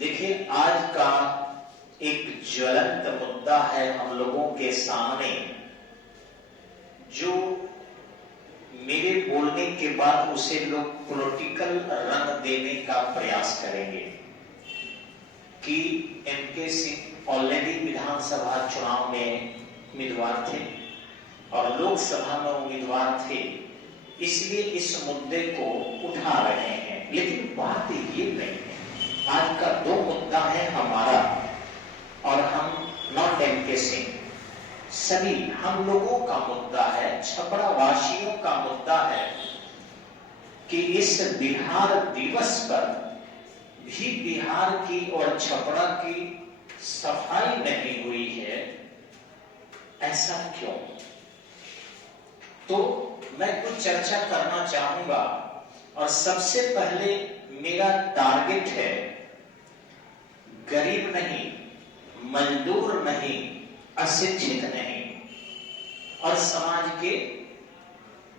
देखिए, आज का एक ज्वलंत मुद्दा है हम लोगों के सामने, जो मेरे बोलने के बाद उसे लोग पॉलिटिकल रंग देने का प्रयास करेंगे कि एमके सिंह ऑलरेडी विधानसभा चुनाव में उम्मीदवार थे और लोकसभा में उम्मीदवार थे, इसलिए इस मुद्दे को उठा रहे हैं। लेकिन बात ये नहीं है। आज का दो मुद्दा है हमारा, और हम नॉट एमके सिंह, सभी हम लोगों का मुद्दा है, छपरा वासियों का मुद्दा है कि इस बिहार दिवस पर भी बिहार की और छपरा की सफाई नहीं हुई है। ऐसा क्यों? तो मैं कुछ चर्चा करना चाहूंगा, और सबसे पहले मेरा टारगेट है गरीब नहीं, मजदूर नहीं, अशिक्षित नहीं, और समाज के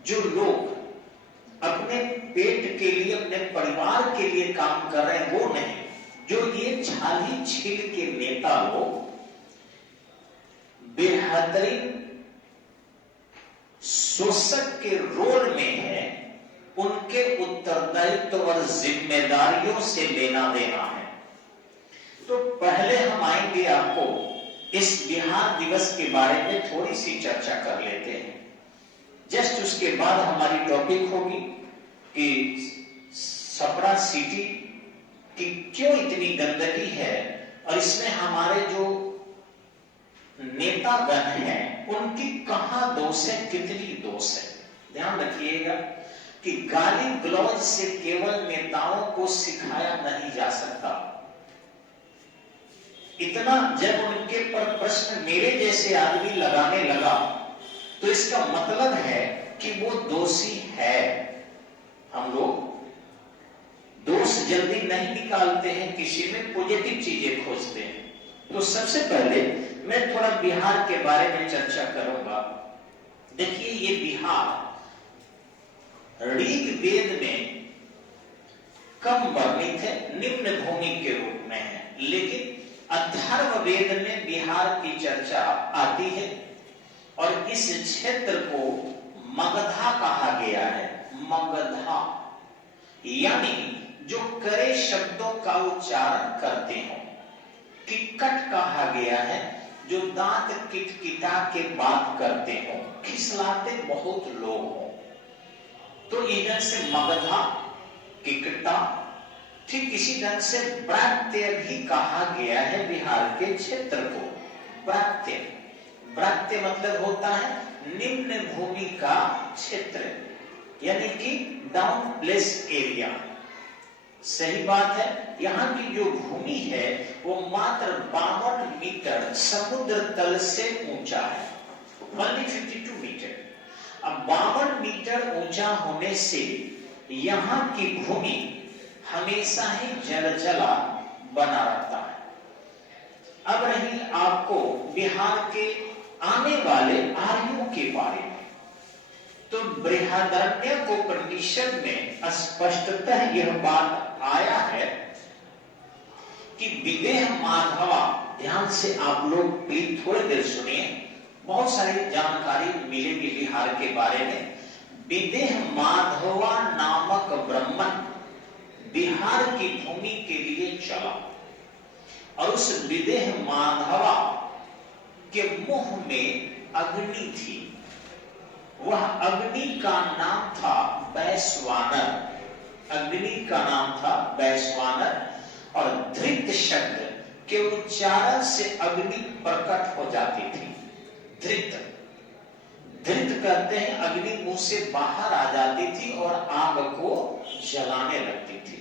जो लोग अपने पेट के लिए, अपने परिवार के लिए काम कर रहे हैं वो नहीं, जो ये छाली छील के नेता लोग बेहतरीन शोषक के रोल में है, उनके उत्तरदायित्व और जिम्मेदारियों से लेना देना है। तो पहले हम आएंगे, आपको इस बिहार दिवस के बारे में थोड़ी सी चर्चा कर लेते हैं। जस्ट उसके बाद हमारी टॉपिक होगी कि छपरा सिटी की क्यों इतनी गंदगी है, और इसमें हमारे जो नेतागण हैं उनकी कहां दोष है, कितनी दोष है। ध्यान रखिएगा कि गाली गलौज से केवल नेताओं को सिखाया नहीं जा सकता। इतना जब उनके पर प्रश्न मेरे जैसे आदमी लगाने लगा, तो इसका मतलब है कि वो दोषी है। हम लोग दोष जल्दी नहीं निकालते हैं, किसी में पॉजिटिव चीजें खोजते हैं। तो सबसे पहले मैं थोड़ा बिहार के बारे में चर्चा करूंगा। देखिए, ये बिहार ऋग्वेद में कम वर्णित है, निम्न भूमि के रूप में है, लेकिन अथर्ववेद में बिहार की चर्चा आती है, और इस क्षेत्र को मगधा कहा गया है। मगधा यानी जो करे शब्दों का उच्चारण करते हो। किक्कट कहा गया है जो दांत किटकिटा के बात करते हो, खिसलाते बहुत लोग हो। तो इधर से मगधा, किकटा, ठीक इसी ढंग से ब्रात्य भी कहा गया है बिहार के क्षेत्र को। ब्रात्य, ब्रात्य मतलब होता है निम्न भूमि का क्षेत्र, यानी कि डाउन प्लेस एरिया। सही बात है। यहाँ की जो भूमि है वो मात्र 52 मीटर समुद्र तल से ऊंचा है, only 52 मीटर। अब 52 मीटर ऊंचा होने से यहाँ की भूमि हमेशा ही जलजला बना रहता है। अब रही आपको बिहार के आने वाले आर्यों के बारे में, तो बृहदारण्यकोपनिषद में स्पष्टतः यह बात आया है कि विदेह माधवा, ध्यान से आप लोग प्लीज थोड़ी देर सुनिए, बहुत सारी जानकारी मिलेगी बिहार के बारे में। विदेह माधवा नामक ब्राह्मण बिहार की भूमि के लिए चला, और उस विदेह माधवा के मुंह में अग्नि थी। वह अग्नि का नाम था वैश्वानर। अग्नि का नाम था वैश्वानर, और धृत शब्द के उच्चारण से अग्नि प्रकट हो जाती थी। धृत, धृत कहते हैं अग्नि मुंह से बाहर आ जाती थी और आग को जलाने लगती थी।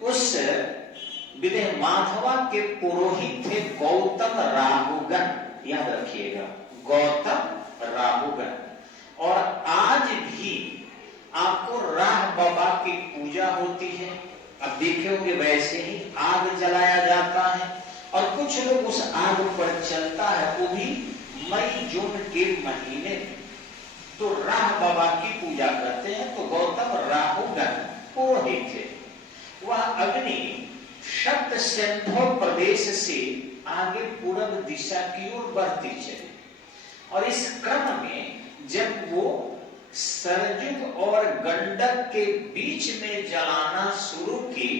उस विदेह माधवा के पुरोहित थे गौतम राहुगण, याद रखिएगा, गौतम राहुगण। और आज भी आपको राह बाबा की पूजा होती है। अब देखोगे वैसे ही आग जलाया जाता है, और कुछ लोग उस आग पर चलता है, वो भी मई जून के महीने में। तो राह बाबा की पूजा करते हैं। तो गौतम राहुगण पुरोहित थे। वह अग्नि सप्त सिंधु प्रदेश से आगे पूर्व दिशा की ओर बढ़ती चली और इस क्रम में जब वो सरजुग और गंडक के बीच में जलाना शुरू की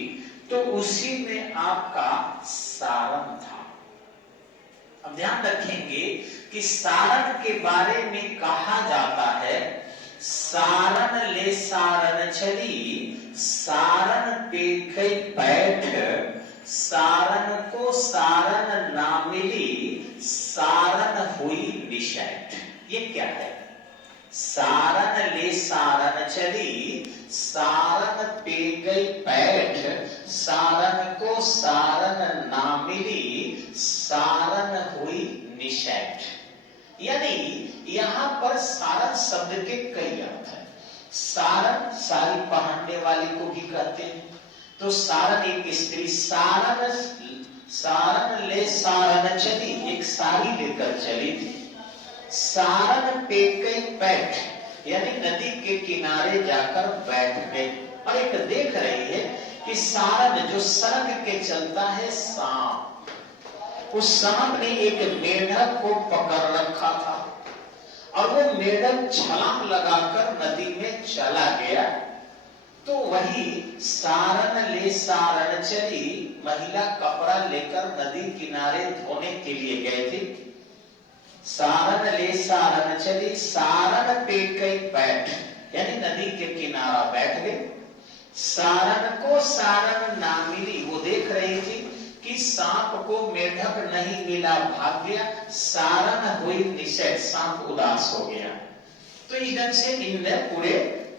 तो उसी में आपका सारण था। अब ध्यान रखेंगे कि सारण के बारे में कहा जाता है सारण ले सारण चली, सारण पे कई बैठ, सारण को सारण ना मिली, सारण हुई निषैठ। ये क्या है? सारण ले सारण चली, सारण पे गई बैठ, सारण को सारण ना मिली, सारण हुई निषैठ। यानी यहां पर सारण शब्द के कई अर्थ हैं। सारण साड़ी पहनने वाली को भी कहते हैं, तो सारण एक स्त्री, सारण ले सारण चली, एक साड़ी लेकर चली थी। सारण पे गई बैठ, यानी नदी के किनारे जाकर बैठ गई और एक देख रही है कि सारण जो सड़क के चलता है सांप, उस सांप ने एक मेढक को पकड़ रखा था और वो मेढक छलांग लगाकर नदी में चला गया। तो वही सारण ले सारण चली, महिला कपड़ा लेकर नदी किनारे धोने के लिए गए थे। सारण ले सारण चली, सारण पे कई बैठ, यानी नदी के किनारा बैठ गए। सारण को सारण ना मिली, वो देख रही थी कि सांप को मेढक नहीं मिला, भाग गया। सारण हुई निषैठ, सांप उदास हो गया। तो इस ढंग से इनमें पूरे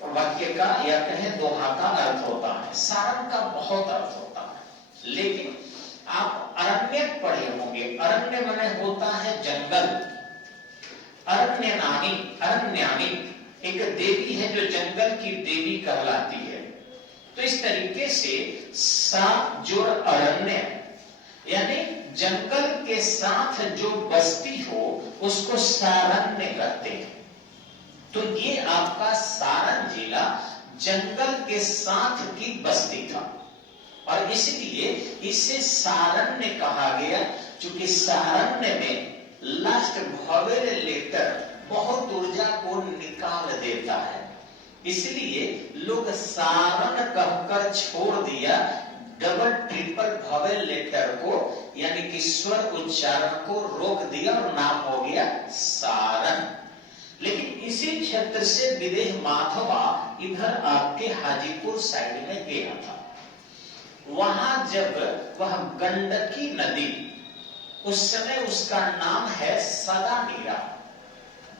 वाक्य का या कहें दोहा का अर्थ होता है। सारण का बहुत अर्थ होता है, लेकिन आप अरण्य पढ़े होंगे। अरण्य माने होता है जंगल। अरण्यानी एक देवी है जो जंगल की देवी कहलाती है। तो इस तरीके से सा जोड़ अरण्य, यानी जंगल के साथ जो बस्ती हो उसको सारण्य कहते हैं। तो ये आपका सारण जिला जंगल के साथ की बस्ती था और इसलिए इसे सारण्य कहा गया, क्योंकि सारण्य में लास्ट वॉवेल लेटर बहुत ऊर्जा को निकाल देता है, इसलिए लोग सारण कहकर छोड़ दिया। डबल ट्रिपल वॉवेल लेटर को यानी कि स्वर उच्चारण को रोक दिया और नाम हो गया सारण। लेकिन इसी क्षेत्र से विदेह माधवा इधर आपके हाजीपुर साइड में गया था। वहां जब वह गंडकी नदी, उस समय उसका नाम है सदानीरा,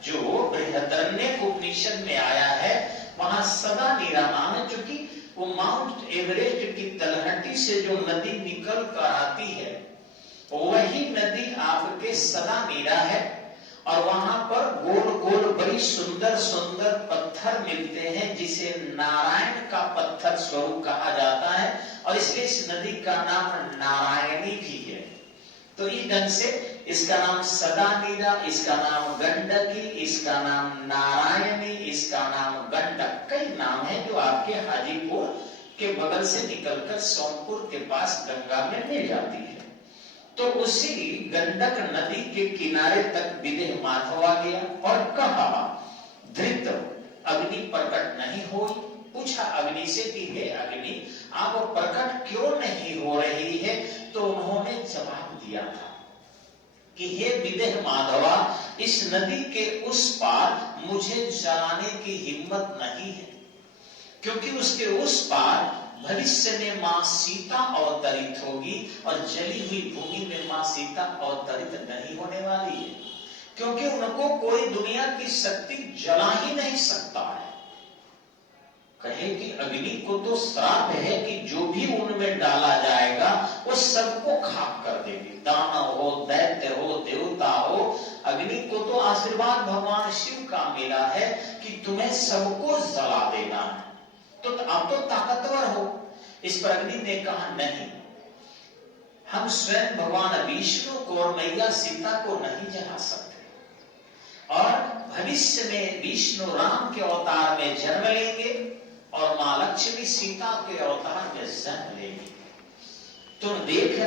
जो बृहदरण्यक उपनिषद में आया है, वहां सदानीरा नाम है, क्योंकि वो माउंट एवरेस्ट की तलहटी से जो नदी निकल कर आती है वही नदी आपके सदानीरा है। और वहां पर गोल गोल बड़ी सुंदर सुंदर पत्थर मिलते हैं, जिसे नारायण का पत्थर स्वरूप कहा जाता है और इसलिए इस नदी का नाम नारायणी भी है। तो इस ढंग से इसका नाम सदानीरा, इसका नाम गंडकी, इसका नाम नारायणी, इसका नाम गंडक, कई नाम है जो आपके हाजीपुर के बगल से निकलकर सोनपुर के पास गंगा में मिल जाती है। तो उसी गंडक नदी के किनारे तक विदेह माधवा गया और कहा धृत अग्नि प्रकट नहीं हो। पूछा अग्नि से कि हे अग्नि, आप प्रकट क्यों नहीं हो रही है? तो उन्होंने जवाब दिया था कि हे विदेह माधवा, इस नदी के उस पार मुझे जलाने की हिम्मत नहीं है, क्योंकि उसके उस पार भविष्य में मां सीता अवतरित होगी और जली हुई भूमि में मां सीता अवतरित नहीं होने वाली है, क्योंकि उनको कोई दुनिया की शक्ति जला ही नहीं सकता है। कहे कि अग्नि को तो श्राप है कि जो भी उनमें डाला जाएगा वो सबको खाक कर देगी, दानव हो, दैत्य हो, देवता हो। अग्नि को तो आशीर्वाद भगवान शिव का मिला है कि तुम्हें सबको जला देना है, तो आप तो ताकतवर हो। इस पर अग्नि ने कहा नहीं, हम स्वयं भगवान विष्णु को और मैया सीता को नहीं जला सकते, और भविष्य में विष्णु राम के अवतार में जन्म लेंगे और मां लक्ष्मी सीता के अवतार में जन्म लेंगे।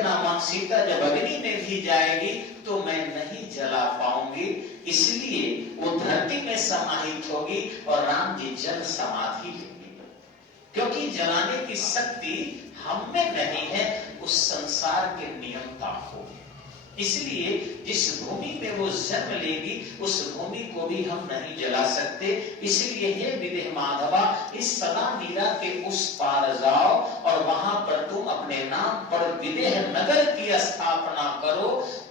ना मां सीता जब अग्नि में भी जाएगी तो मैं नहीं जला पाऊंगी, इसलिए वो धरती में समाहित होगी और राम जी जल समाधि लेंगे, क्योंकि जलाने की शक्ति हम में नहीं है, उस संसार के नियंता होगी। इसलिए जिस भूमि में वो जन्म लेगी उस भूमि को भी हम नहीं जला सकते। इसलिए हे विदेह माधवा, इस सदा मीरा के उस पार जाओ और वहां पर तुम अपने नाम पर विदेह नगर की स्थापना करो।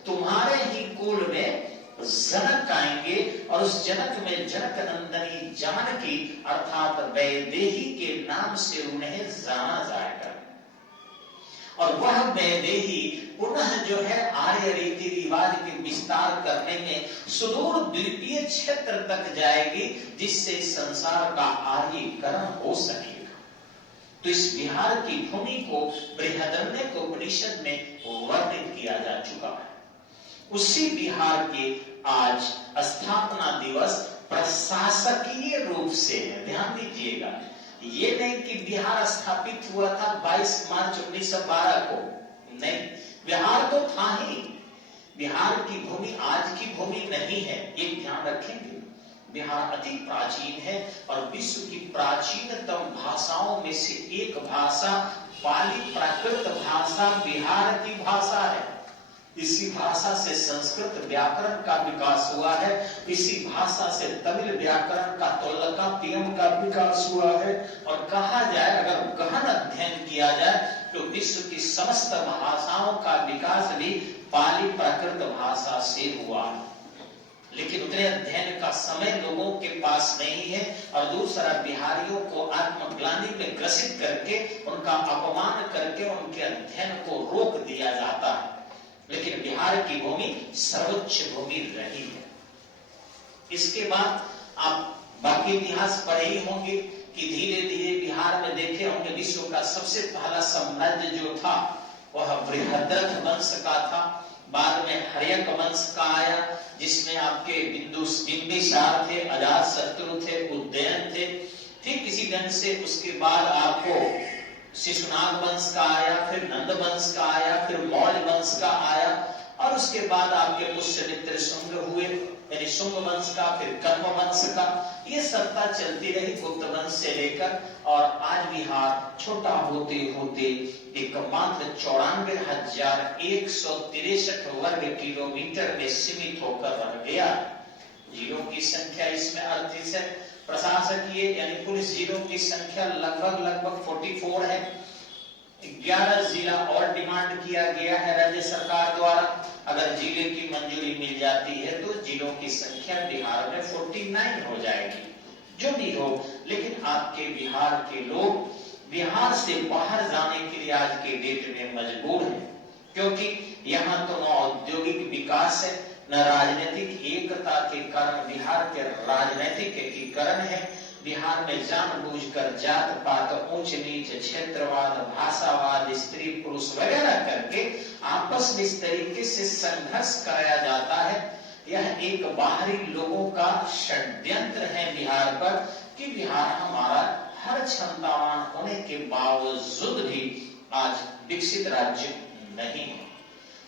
तुम्हारे ही कुल में जनक आएंगे और उस जनक में जनक नंदनी जानकी अर्थात वैदेही के नाम से उन्हें जाना जाएगा। और वह वैदेही पुनः जो है आर्य रीति रिवाज के विस्तार करने में सुदूर द्वीपीय क्षेत्र तक जाएगी, जिससे संसार का आर्यीकरण हो सकेगा। तो इस बिहार की भूमि को बृहदरण्यक उपनिषद में वर्णित किया जा चुका है। उसी बिहार के आज स्थापना दिवस प्रशासकीय रूप से है। ध्यान दीजिएगा, ये नहीं कि बिहार स्थापित हुआ था 22 मार्च 1912 को, नहीं, बिहार तो था ही। बिहार की भूमि आज की भूमि नहीं है, एक ध्यान रखेंगे। बिहार अति प्राचीन है और विश्व की प्राचीनतम भाषाओं में से एक भाषा, पाली प्राकृत भाषा बिहार की भाषा है। इसी भाषा से संस्कृत व्याकरण का विकास हुआ है, इसी भाषा से तमिल व्याकरण का तोल्लकाप्पियम का विकास हुआ है। और कहा जाए, अगर गहन अध्ययन किया जाए तो विश्व की समस्त भाषाओं का विकास भी पाली प्राकृत भाषा से हुआ है। लेकिन उतने अध्ययन का समय लोगों के पास नहीं है और दूसरा बिहारियों को आत्मग्लानि में ग्रसित करके, उनका अपमान करके उनके अध्ययन को रोक दिया जाता है। लेकिन बिहार की भूमि सर्वोच्च भूमि रही है। इसके बाद आप बाकी इतिहास पढ़े ही होंगे कि धीरे धीरे बिहार में देखे होंगे विश्व का सबसे पहला साम्राज्य जो था वह बृहद्रथ वंश का था। बाद में हर्यक वंश का आया, जिसमें आपके बिंदुसार थे, अजातशत्रु थे, उदयन थे। ठीक इसी ढंग से उसके बाद आपको शिशुनाग वंश का आया, फिर नंद वंश का आया, फिर मौर्य वंश का आया और उसके बाद आपके पुष्यमित्र शुंग हुए, यानी शुंग वंश का, फिर कर्म वंश का। ये सत्ता चलती रही गुप्त वंश से लेकर और आज बिहार छोटा होते होते एक मात्र 94,163 वर्ग किलोमीटर में सीमित होकर रह गया। जिलों की संख्या इसमें 38 है। प्रशासकीय यानी पुलिस जिलों की संख्या लगभग 44 है। 11 जिला और डिमांड किया गया है राज्य सरकार द्वारा। अगर जिले की मंजूरी मिल जाती है तो जिलों की संख्या बिहार में 49 हो जाएगी। जो भी हो, लेकिन आपके बिहार के लोग बिहार से बाहर जाने के लिए आज के डेट में मजबूर हैं, क्योंकि यहाँ तो न औद्योगिक विकास है, न राजनीतिक एकता के कारण बिहार के राजनीतिक एकीकरण है। बिहार में जानबूझकर जात पात, ऊंच नीच, क्षेत्रवाद, भाषावाद, स्त्री पुरुष वगैरह करके आपस में इस तरीके से संघर्ष कराया जाता है। यह एक बाहरी लोगों का षड्यंत्र है बिहार पर कि बिहार हमारा हर क्षमतावान होने के बावजूद भी आज विकसित राज्य नहीं है।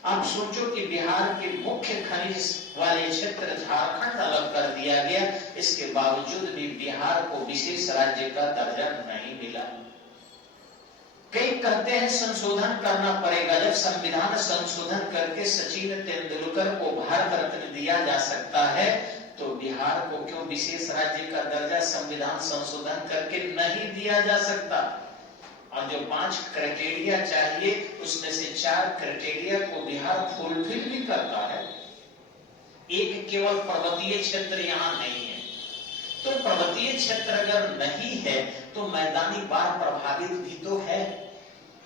आप सोचो कि बिहार के मुख्य खनिज वाले क्षेत्र झारखंड अलग कर दिया गया, इसके बावजूद भी बिहार को विशेष राज्य का दर्जा नहीं मिला। कई कहते हैं संशोधन करना पड़ेगा। जब संविधान संशोधन करके सचिन तेंदुलकर को भारत रत्न दिया जा सकता है तो बिहार को क्यों विशेष राज्य का दर्जा संविधान संशोधन करके नहीं दिया जा सकता? और जो 5 क्राइटेरिया चाहिए उसमें से 4 क्राइटेरिया को बिहार फुलफिल भी करता है। एक केवल पर्वतीय क्षेत्र यहाँ नहीं है। तो पर्वतीय क्षेत्र अगर नहीं है तो मैदानी बाढ़ प्रभावित भी तो है।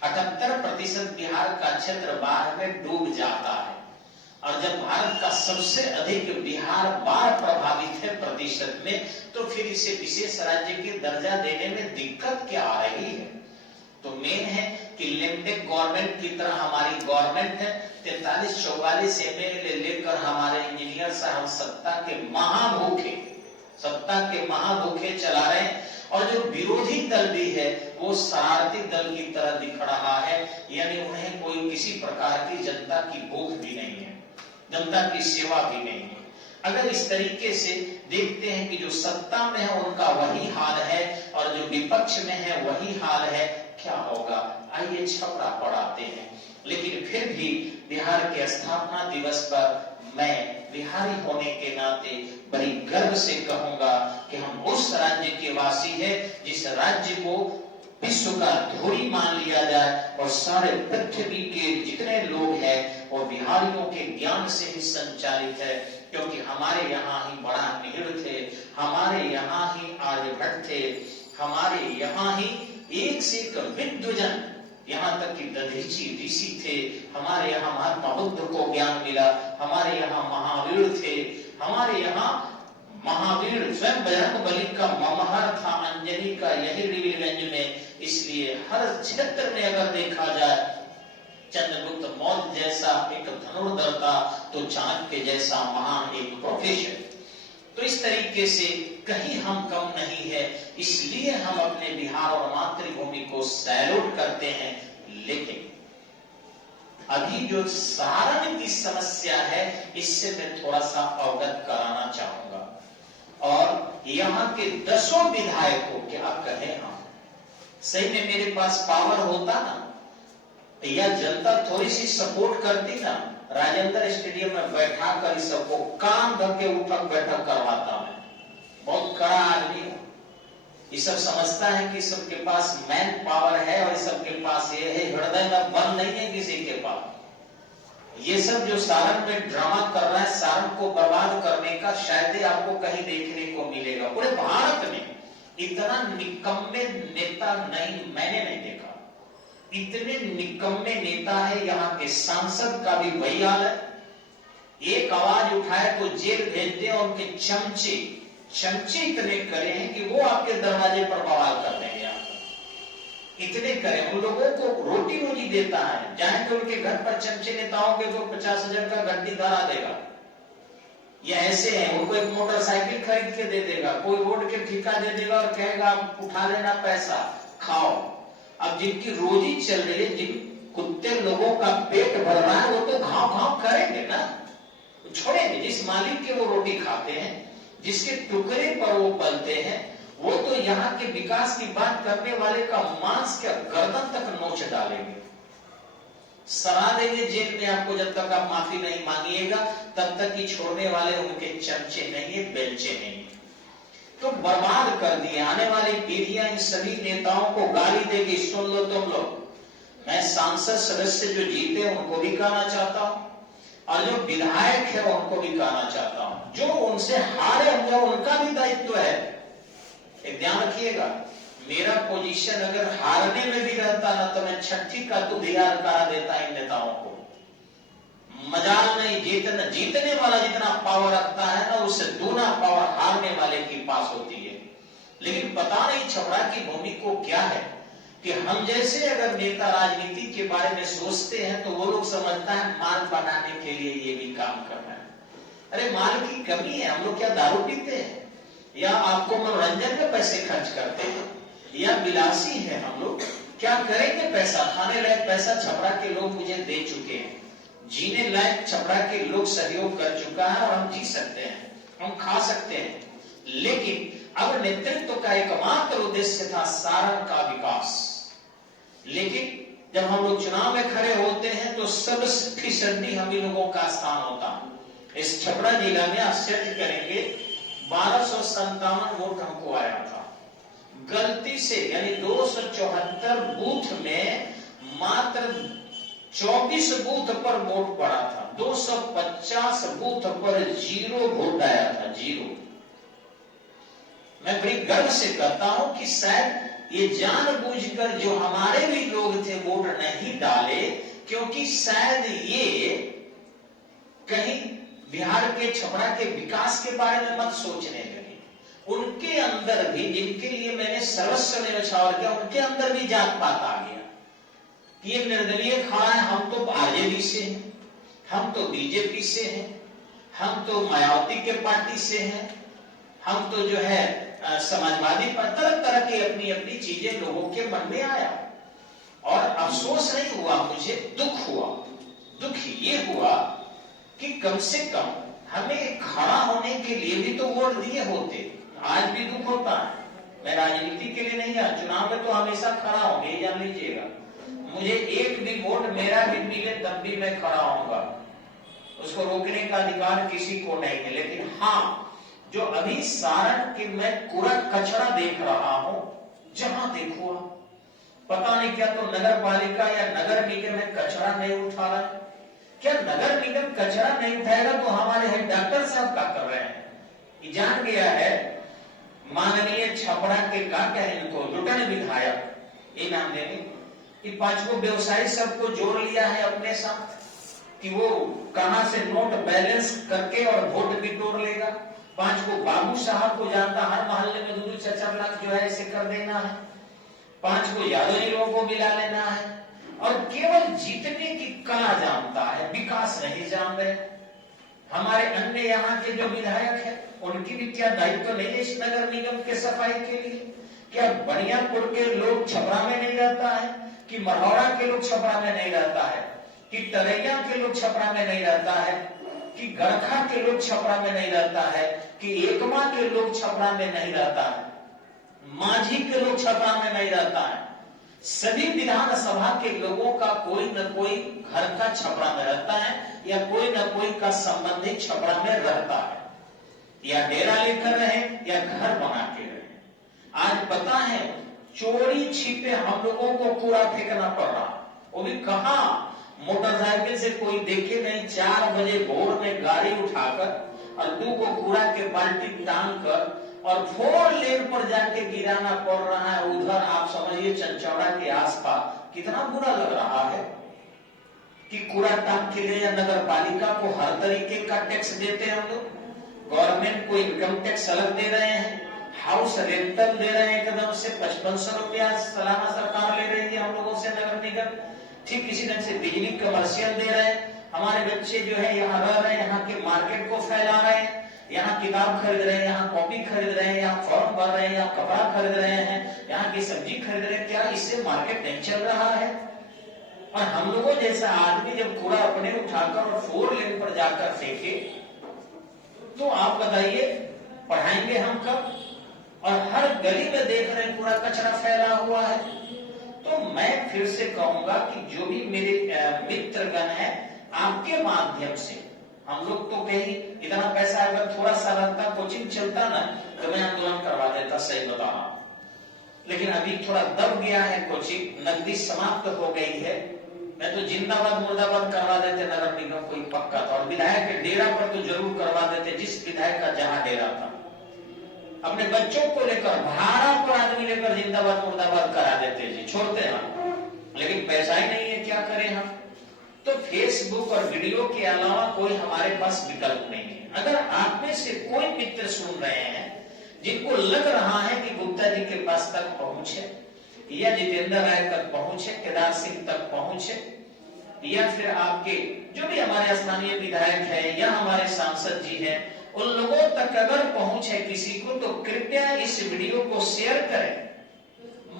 78% बिहार का क्षेत्र बाढ़ में डूब जाता है और जब भारत का सबसे अधिक बिहार बाढ़ प्रभावित है प्रतिशत में, तो फिर इसे विशेष राज्य के दर्जा देने में दिक्कत क्या आ रही है? तो मेन है कि लेमटेक गवर्नमेंट की तरह हमारी गवर्नमेंट है। 43-44 एमएलए लेकर हमारे इंजीनियर साहब सत्ता के महाभूखे चला रहे हैं और जो विरोधी दल भी है वो शरारती दल की तरह दिख रहा है। यानी उन्हें कोई किसी प्रकार की जनता की भूख भी नहीं है, जनता की सेवा भी नहीं है। अगर इस तरीके से देखते हैं कि जो सत्ता में है उनका वही हाल है और जो विपक्ष में है वही हाल है, क्या होगा? आइए छपरा पढ़ाते हैं। लेकिन फिर भी बिहार के स्थापना दिवस पर मैं बिहारी होने के नाते बड़ी गर्व से कहूंगा कि हम उस राज्य के वासी हैं जिस राज्य को विश्व का धोरी मान लिया जाए और सारे पृथ्वी के जितने लोग हैं वो बिहारियों के ज्ञान से ही संचालित है, क्योंकि हमारे यहाँ ही बड़ा मिहिर थे, हमारे यहाँ ही आर्यभट्ट थे, हमारे यहाँ ही एक से एक विद्वजन, यहाँ तक कि दधीची ऋषि थे, हमारे यहाँ महात्मा बुद्ध को ज्ञान मिला, हमारे यहाँ महावीर थे, हमारे यहाँ महावीर स्वयं बजरंग बली का ममहर था, अंजनी का यही रीवीरगंज में। इसलिए हर क्षेत्र में अगर देखा जाए चंद्रगुप्त मौर्य जैसा एक धनुर्धर था तो चाणक्य जैसा महान एक प्रोफेसर। तो इस तरीके से कहीं हम कम नहीं है, इसलिए हम अपने बिहार और मातृभूमि को सैल्यूट करते हैं। लेकिन अभी जो सारण की समस्या है इससे मैं थोड़ा सा अवगत कराना चाहूंगा और यहाँ के 10 विधायकों क्या कहें हम, सही में मेरे पास पावर होता ना या जनता थोड़ी सी सपोर्ट करती ना, राजेंद्र स्टेडियम में बैठा कर इस सबको काम धक्के उठक बैठक करवाता मैं। बहुत कड़ा आदमी हूं, ये सब समझता है कि सबके पास मैन पावर है और सबके पास ये है, हृदय में बल नहीं है किसी के पास। ये सब जो सारण में ड्रामा कर रहा है सारण को बर्बाद करने का, शायद ही आपको कहीं देखने को मिलेगा। पूरे भारत में इतना निकम्मे नेता नहीं मैंने नहीं देखा, इतने निकम्मे नेता है। यहाँ के सांसद का भी वही हाल है, एक आवाज उठाए तो जेल भेज दे और उनके चमचे इतने करे हैं कि वो आपके दरवाजे पर बवाल कर देंगे। इतने करें, उन लोगों को रोटी रोजी देता है, जाए तो उनके घर पर चमचे नेताओं के तो 50,000 का गड्डी धरा देगा। ये ऐसे हैं, उनको एक मोटरसाइकिल खरीद के दे देगा, कोई रोड के ठेका दे देगा और कहेगा उठा लेना पैसा खाओ। अब जिनकी रोजी चल रही है, जिन कुत्ते लोगों का पेट भर रहा है, वो तो घाव घाव करेंगे ना, छोड़ेंगे। जिस मालिक के वो रोटी खाते हैं, जिसके टुकड़े पर वो पलते हैं, वो तो यहाँ के विकास की बात करने वाले का मांस के गर्दन तक नोच डालेंगे, सड़ा देंगे जेल में आपको। जब तक आप माफी नहीं मांगिएगा तब तक ही छोड़ने वाले उनके चमचे नहीं है, बेलचे नहीं। तो बर्बाद कर दिए। आने वाली पीढ़ियां इन सभी नेताओं को गाली देगी, सुन लो तुम लोग। मैं सांसद सदस्य जो जीते उनको भी कहना चाहता हूं और जो विधायक है उनको भी कहना चाहता हूं, जो उनसे हारे होंगे उनका भी दायित्व है। एक ध्यान रखिएगा, मेरा पोजीशन अगर हारने में भी रहता ना तो मैं छठी का दुधियार करा देता इन नेताओं को। मजाल नहीं, जीतने वाला जितना पावर रखता है ना उससे दूना पावर हारने वाले के पास होती है। लेकिन पता नहीं छपरा की भूमि को क्या है कि हम जैसे अगर नेता राजनीति के बारे में सोचते हैं तो वो लोग समझता है माल बनाने के लिए ये भी काम करना है। अरे माल की कमी है, हम लोग क्या दारू पीते हैं या आपको मनोरंजन में पैसे खर्च करते हैं या विलासी है हम लोग? क्या करेंगे पैसा? खाने लायक पैसा छपरा के लोग मुझे दे चुके हैं, जीने लायक छपरा के लोग सहयोग कर चुका है और हम जी सकते हैं, हम खा सकते हैं। लेकिन अब नेतृत्व का एकमात्र उद्देश्य था सारण का विकास। लेकिन जब हम लोग चुनाव में खड़े होते हैं तो सब फीसदी हम ही लोगों का स्थान होता है। इस छपरा जिला में आश्चर्य करेंगे 1257 वोट हमको आया था, गलती से, यानी 274 बूथ में मात्र 24 बूथ पर वोट पड़ा था, 250 बूथ पर 0 वोट आया था, 0। मैं बड़ी गर्व से कहता हूं कि शायद ये जानबूझकर जो हमारे भी लोग थे वोट नहीं डाले, क्योंकि शायद ये कहीं बिहार के छपरा के विकास के बारे में मत सोचने लगे। उनके अंदर भी, जिनके लिए मैंने सर्वस्व न्यौछावर किया, उनके अंदर भी जात पात आ गया कि ये निर्दलीय खड़ा है, हम तो आरजेडी से हैं, हम तो बीजेपी से हैं, हम तो मायावती के पार्टी से हैं, हम तो जो है समाजवादी पर, तरह तरह की अपनी अपनी चीजें लोगों के मन में आया। और अफसोस नहीं हुआ, मुझे दुख हुआ ये हुआ कि कम से कम हमें खड़ा होने के लिए भी तो वोट दिए होते। आज भी दुख होता है, मैं राजनीति के लिए नहीं जा, चुनाव में तो हमेशा खड़ा होंगे, ये जान लीजिएगा। मुझे एक भी वोट मेरा भी मिले तब भी मैं खड़ा होऊंगा, उसको रोकने का अधिकार किसी को नहीं है। लेकिन हाँ, जो अभी सारण के मैं कूड़ा कचरा देख रहा हूं, जहां देखो पता नहीं क्या तो नगर पालिका या नगर निगम में कचरा नहीं उठा रहा है। क्या नगर निगम कचरा नहीं उठाएगा तो हमारे हेड डॉक्टर साहब क्या कर रहे हैं? ये जान गया है माननीय छपरा के का क्या इनको लुटन विधायक, ये नाम देंगे कि 5 को व्यवसायी सबको जोड़ लिया है अपने साथ कि वो कहां से नोट बैलेंस करके और वोट भी तोड़ लेगा। 5 को बाबू साहब को जानता, हर मोहल्ले में 2-4 लाख जो है ऐसे कर देना है। 5 को यादव जी लोगों को मिला लेना है और केवल जीतने की कला जानता है, विकास नहीं जान रहे। हमारे अन्य यहाँ के जो विधायक है उनकी भी क्या दायित्व नहीं है इस नगर निगम के सफाई के लिए? क्या बनियापुर के लोग छपरा में नहीं रहता है कि मढ़ौरा के लोग छपरा में नहीं रहता है कि तरैया के लोग छपरा में नहीं रहता है कि गड़खा के लोग छपरा में नहीं रहता है कि एकमा के लोग छपरा में नहीं रहता है, माझी के लोग छपरा में नहीं रहता है? सभी विधानसभा के लोगों का कोई न कोई घर का छपरा में रहता है या कोई न कोई का संबंधित छपरा में रहता है, या डेरा लेकर रहे या घर बना के रहे। आज पता है चोरी छिपे हम लोगों को कूड़ा फेंकना पड़ रहा, वो भी कहा मोटरसाइकिल से कोई देखे नहीं, 4 बजे भोर में गाड़ी उठाकर और 2 को कूड़ा के बाल्टी टांग कर और 4 लेन पर जाके गिराना पड़ रहा है। उधर आप समझिए चंचौड़ा के आसपास कितना बुरा लग रहा है कि कूड़ा टांग के लिए नगर पालिका को हर तरीके का टैक्स देते हैं हम लोग, गवर्नमेंट को इनकम टैक्स अलग दे रहे हैं, हाउस रेंटल दे रहे हैं एकदम से 5500 रुपया सालाना सरकार ले रही है हम लोगों से नगर निगम। ठीक इसी ढंग से बिजली कमर्शियल दे रहे हैं। हमारे बच्चे जो है यहाँ रह रहे हैं, यहाँ के मार्केट को फैला रहे हैं, यहाँ किताब खरीद रहे हैं, यहाँ कॉपी खरीद रहे हैं, यहाँ फॉर्म भर रहे हैं, यहाँ कपड़ा खरीद रहे हैं, यहाँ की सब्जी खरीद रहे हैं। क्या इससे मार्केट नहीं चल रहा है? और हम लोगों जैसा आदमी जब कूड़ा अपने उठाकर और 4 लेन पर जाकर फेंके तो आप बताइए पढ़ाएंगे हम कब? और हर गली में देख रहे हैं कूड़ा कचरा फैला हुआ है। तो मैं फिर से कहूंगा कि जो भी मेरे मित्रगण है, आपके माध्यम से हम लोग तो कहीं इतना पैसा अगर थोड़ा सा रहता, कोचिंग चलता ना, तो मैं आंदोलन करवा देता, सही बता रहा हूं। लेकिन अभी थोड़ा दब गया है कोचिंग, नकदी समाप्त हो गई है। मैं तो जिंदाबाद मुर्दाबाद करवा देते नगर निगम कोई पक्का था, और विधायक के डेरा पर तो जरूर करवा देते, जिस विधायक का जहां डेरा था। अपने बच्चों को लेकर भाड़ा पर आदमी लेकर जिंदाबाद मुर्दाबाद करा देते जी, छोड़ते हम, लेकिन पैसा ही नहीं है, क्या करें हम? तो फेसबुक और वीडियो के अलावा कोई हमारे पास विकल्प नहीं है। अगर आप में से कोई मित्र सुन रहे हैं जिनको लग रहा है कि गुप्ता जी के पास तक पहुंच है, या जितेंद्र राय तक पहुंच है, केदार सिंह तक पहुंच है, या फिर आपके जो भी हमारे स्थानीय विधायक है या हमारे सांसद जी हैं, उन लोगों तक अगर पहुंच है किसी को, तो कृपया इस वीडियो को शेयर करें।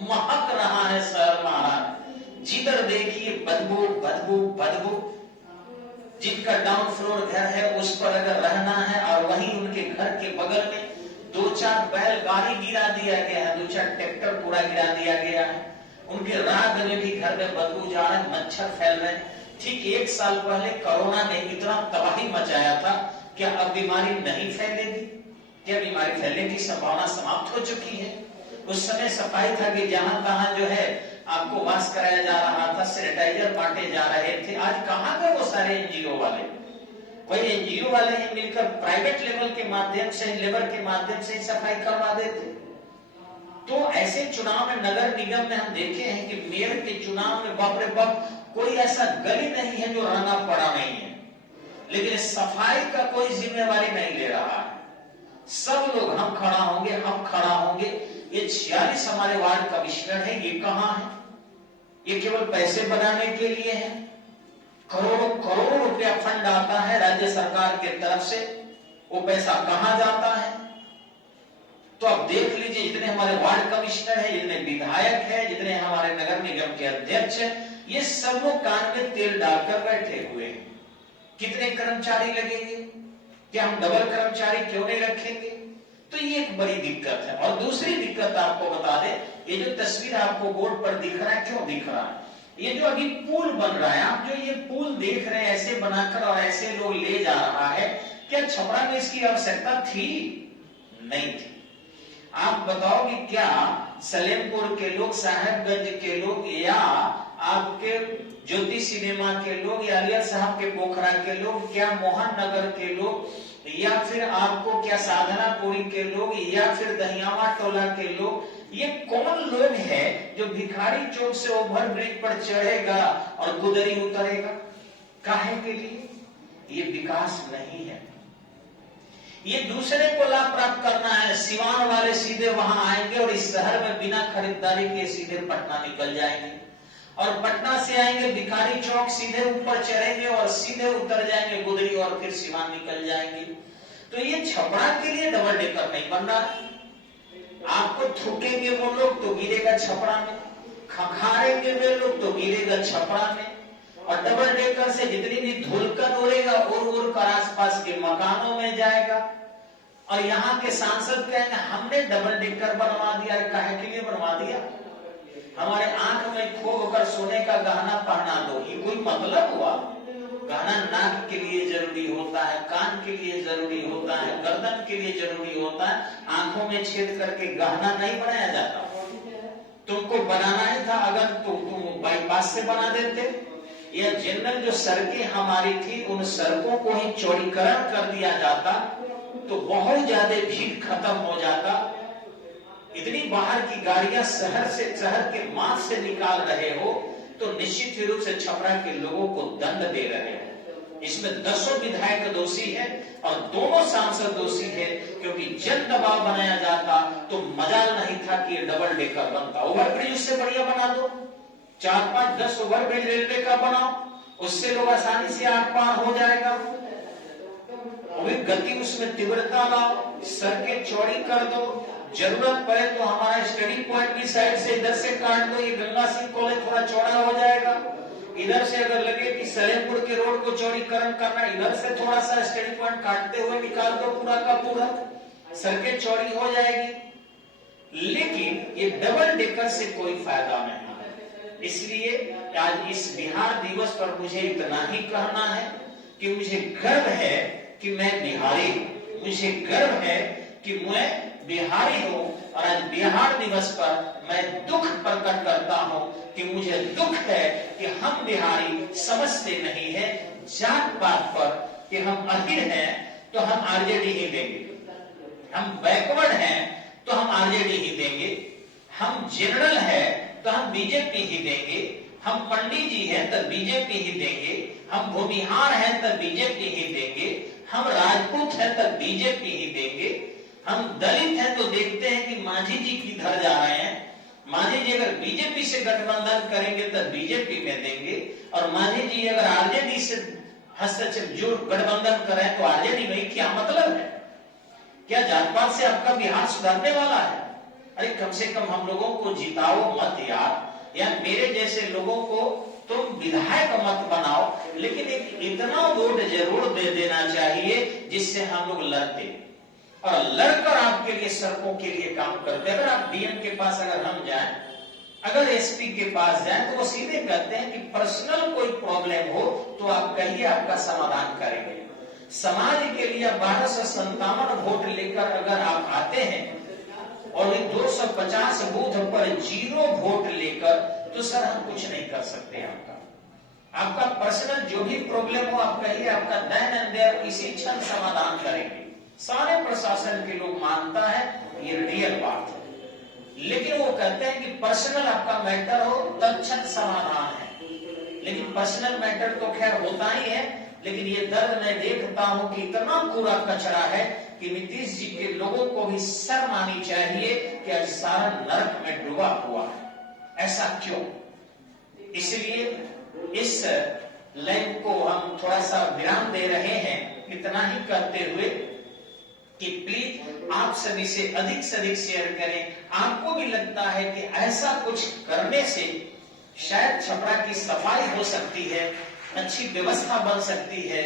महक रहा है सर महाराज, जिधर देखिए बदबू बदबू बदबू। जिनका डाउन फ्लोर घर है उस पर अगर रहना है और वहीं उनके घर के बगल में 2-4 बैलगाड़ी गिरा दिया गया है, 2-4 ट्रैक्टर पूरा गिरा दिया गया है, उनके राग में भी घर में बदबू जा रहा है, मच्छर फैल रहे हैं। ठीक 1 साल पहले कोरोना ने इतना तबाही मचाया था, क्या अब बीमारी नहीं फैलेगी? क्या बीमारी फैलने की संभावना समाप्त हो चुकी है? उस समय सफाई था कि जहां तहां जो है आपको वाश कराया जा रहा था, सैनिटाइजर बांटे जा रहे थे। आज कहां गए वो सारे एनजीओ वाले? वही एनजीओ वाले ही मिलकर प्राइवेट लेवल के माध्यम से, लेबर के माध्यम से सफाई करवा देते। तो ऐसे चुनाव में नगर निगम में हम देखे हैं कि मेयर के चुनाव में बाप रे बाप कोई ऐसा गली नहीं है जो रंगा पड़ा नहीं है, लेकिन सफाई का कोई जिम्मेवारी नहीं ले रहा है। सब लोग हम खड़ा होंगे, हम खड़ा होंगे। ये 46 हमारे वार्ड कमिश्नर है, ये कहां है? ये केवल पैसे बनाने के लिए है। करोड़ों करोड़ों रुपया फंड आता है राज्य सरकार की तरफ से, वो पैसा कहां जाता है? तो आप देख लीजिए, जितने हमारे वार्ड कमिश्नर है, जितने विधायक है, जितने हमारे नगर निगम के अध्यक्ष है, ये सब लोग कान में तेल डालकर बैठे हुए हैं। कितने कर्मचारी लगेंगे, क्या हम डबल कर्मचारी क्यों नहीं रखेंगे? तो ये एक बड़ी दिक्कत है। और दूसरी दिक्कत आपको बता दें, ये जो तस्वीर आपको बोर्ड पर दिख रहा है, क्यों दिख रहा है? ये जो अभी पुल बन रहा है, आप जो ये पुल देख रहे हैं ऐसे बनाकर और ऐसे लोग ले जा रहा है, क्या छपरा में इसकी आवश्यकता थी? नहीं थी। आप बताओ कि क्या सलेमपुर के लोग, साहेबगंज के लोग, या आपके ज्योति सिनेमा के लोग, या अलिया साहब के पोखरा के लोग, क्या मोहन नगर के लोग, या फिर आपको क्या साधनापुरी के लोग, या फिर दहियावा टोला के लोग, ये कौन लोग हैं जो भिखारी चौक से ओवरब्रिज पर चढ़ेगा और गुदरी उतरेगा? काहे के लिए? ये विकास नहीं है। ये दूसरे को लाभ प्राप्त करना है। सिवान वाले सीधे वहां आएंगे और इस शहर में बिना खरीदारी के सीधे पटना निकल जाएंगे, और पटना से आएंगे भिखारी चौक, सीधे ऊपर चढ़ेंगे और सीधे उतर जाएंगे गुदरी और फिर सिवान निकल जाएंगे। तो ये छपरा के लिए डबल डेकर नहीं बन रहा है। आपको थूकेंगे वो लोग तो गिरेगा छपरा में, खखारेंगे वे लोग तो गिरेगा छपरा में, और डबल डेकर से जितनी भी धूलकन उड़ेगा उड़ कर आसपास के मकानों में जाएगा। और यहाँ के सांसद कहेंगे हमने डबल डेकर बनवा दिया। काहे के लिए बनवा दिया? हमारे आंख में खोग कर सोने का गहना पहना दो, ये कोई मतलब हुआ? गहना नाक के लिए जरूरी होता है, कान के लिए जरूरी होता है, गर्दन के लिए जरूरी होता है। आंखों में छेद करके गहना नहीं बनाया जाता। तुमको बनाना ही था, अगर तुम बाईपास से बना देते, या जनरल जो सड़कें हमारी थी उन सड़कों को ही चौड़ीकरण कर दिया जाता तो बहुत ज्यादा भीड़ खत्म हो जाता। इतनी बाहर की गाड़ियां शहर के मार्ग से निकाल रहे हो तो निश्चित रूप से छपरा के लोगों को दंड दे रहे हो। इसमें 10 विधायक दोषी है और दोनों सांसद दोषी है, क्योंकि जन दबाव बनाया जाता तो मजाल नहीं था कि ये डबल डेकर बनता। ओवरब्रिज उससे बढ़िया बना दो, 4, 5, 10 ओवरब्रिज रेलवे का बनाओ, उससे लोग आसानी से आर पार हो जाएगा। गति उसमें तीव्रता लाओ, सड़कें चौड़ी कर दो, जरूरत पड़े तो हमारा स्टडी पॉइंट की साइड से इधर से काट दो, ये गंगा सिंह कॉलेज थोड़ा चौड़ा हो जाएगा। इधर से अगर लगे कि सलेमपुर के रोड को चौड़ीकरण करना, इधर से थोड़ा सा स्टडी पॉइंट काटते हुए निकाल दो, पूरा का पूरा सड़कें चौड़ी हो जाएगी। लेकिन ये डबल डेकर से कोई फायदा नहीं है। इसलिए आज इस बिहार दिवस पर मुझे इतना ही कहना है कि मुझे गर्व है कि मैं बिहारी हूं, मुझे गर्व है कि मैं बिहारी हूं, और आज बिहार दिवस पर मैं दुख प्रकट करता हूं कि मुझे दुख है कि हम बिहारी समझते नहीं है जात पात पर कि हम अहिर हैं तो हम आरजेडी ही देंगे, हम बैकवर्ड हैं तो हम आरजेडी ही देंगे, हम जनरल है तो हम बीजेपी ही देंगे, हम पंडित जी हैं तो बीजेपी ही देंगे, हम भूमिहार हैं तो बीजेपी ही देंगे, हम राजपूत हैं तो बीजेपी ही देंगे, हम दलित हैं तो देखते हैं कि मांझी जी किधर जा रहे हैं। मांझी जी अगर बीजेपी से गठबंधन करेंगे तो बीजेपी में देंगे, और मांझी जी अगर आरजेडी से हस्तक्षेप जो गठबंधन करें तो आरजेडी में। क्या मतलब है? क्या जात पात से आपका बिहार सुधरने वाला है? अरे कम से कम हम लोगों को जिताओ मत यार, या मेरे जैसे लोगों को तुम विधायक मत बनाओ, लेकिन एक इतना वोट जरूर दे देना चाहिए जिससे हम लोग लड़ते और लड़कर आपके लिए सड़कों के लिए काम करते। अगर आप डीएम के पास अगर हम जाएं, अगर एसपी के पास जाएं, तो वो सीधे कहते हैं कि पर्सनल कोई प्रॉब्लम हो तो आप कहिए, आपका समाधान करेंगे। समाज के लिए 1257 वोट लेकर अगर आप आते हैं और 250 बूथ पर 0 वोट लेकर, तो सर हम कुछ नहीं कर सकते। आपका पर्सनल जो भी प्रॉब्लम हो आप कहिए, आपका देन एंड देयर इसी क्षण समाधान करेंगे। सारे प्रशासन के लोग मानता है, ये रियल बात है। लेकिन वो कहते हैं कि पर्सनल आपका मैटर हो तत्क्षण समाधान है। लेकिन पर्सनल मैटर तो खैर होता ही है, लेकिन ये दर्द मैं देखता हूं कि इतना कूड़ा कचरा है कि नीतीश जी के लोगों को भी शर्म आनी चाहिए कि आज सारा नरक में डूबा हुआ है। ऐसा क्यों? इसलिए इस लाइन को हम थोड़ा सा विराम दे रहे हैं, इतना ही करते हुए कि प्लीज आप सभी से अधिक शेयर करें। आपको भी लगता है कि ऐसा कुछ करने से शायद छपरा की सफाई हो सकती है, अच्छी व्यवस्था बन सकती है,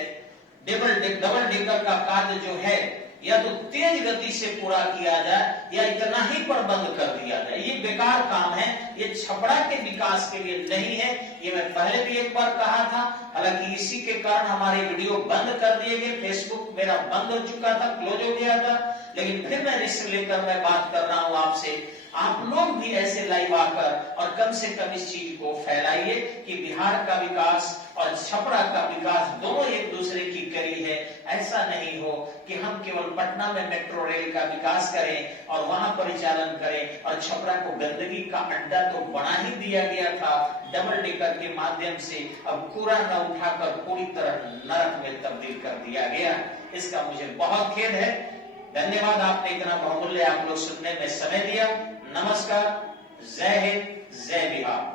डबल डेकर का कार्य जो है या तो तेज गति से पूरा किया जाए या इतना ही पर बंद कर दिया जाए। ये बेकार काम है, ये छपरा के विकास के लिए नहीं है। ये मैं पहले भी एक बार कहा था, हालांकि इसी के कारण हमारे वीडियो बंद कर दिए गए, फेसबुक मेरा बंद हो चुका था, क्लोज हो गया था, लेकिन फिर मैं रिस्क लेकर मैं बात कर रहा हूं आपसे। आप लोग भी ऐसे लाइव आकर और कम से कम इस चीज को फैलाइए कि बिहार का विकास और छपरा का विकास दोनों एक दूसरे की कड़ी है। ऐसा नहीं हो कि हम केवल पटना में मेट्रो रेल का विकास करें और वहां परिचालन करें और छपरा को गंदगी का अड्डा तो बना ही दिया गया था डबल डेकर के माध्यम से, अब कूड़ा न उठाकर पूरी तरह नरक में तब्दील कर दिया गया। इसका मुझे बहुत खेद है। धन्यवाद, आपने इतना बहुमूल्य आप लोग सुनने में समय दिया। नमस्कार, जय हिंद, जय बिहार।